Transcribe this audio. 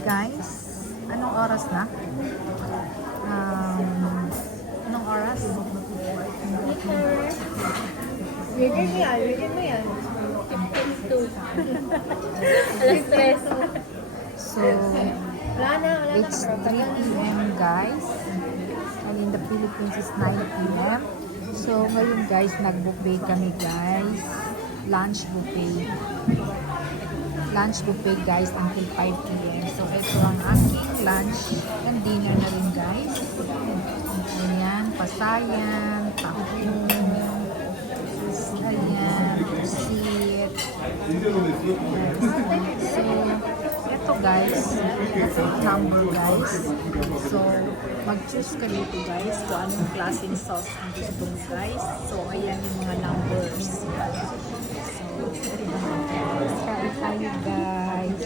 Guys, anong oras na? Anong oras? Ready mo yan, ready mo yan. 15 Alas 3. So, Wala na it's 3 p.m. guys. And in the Philippines is 9 p.m. So, ngayon guys, nag-buffet kami guys. Lunch buffet. Lunch buffet guys until 5 p.m. So, ito ang aking lunch and dinner na rin guys. Ayan, pasayan, tahong, ayan, pusit. So, ito guys, ito ang number guys. So, mag-choose ka dito guys kung anong klaseng sauce ang gusto mo guys. So, ayan yung mga numbers. So, kain tayo guys.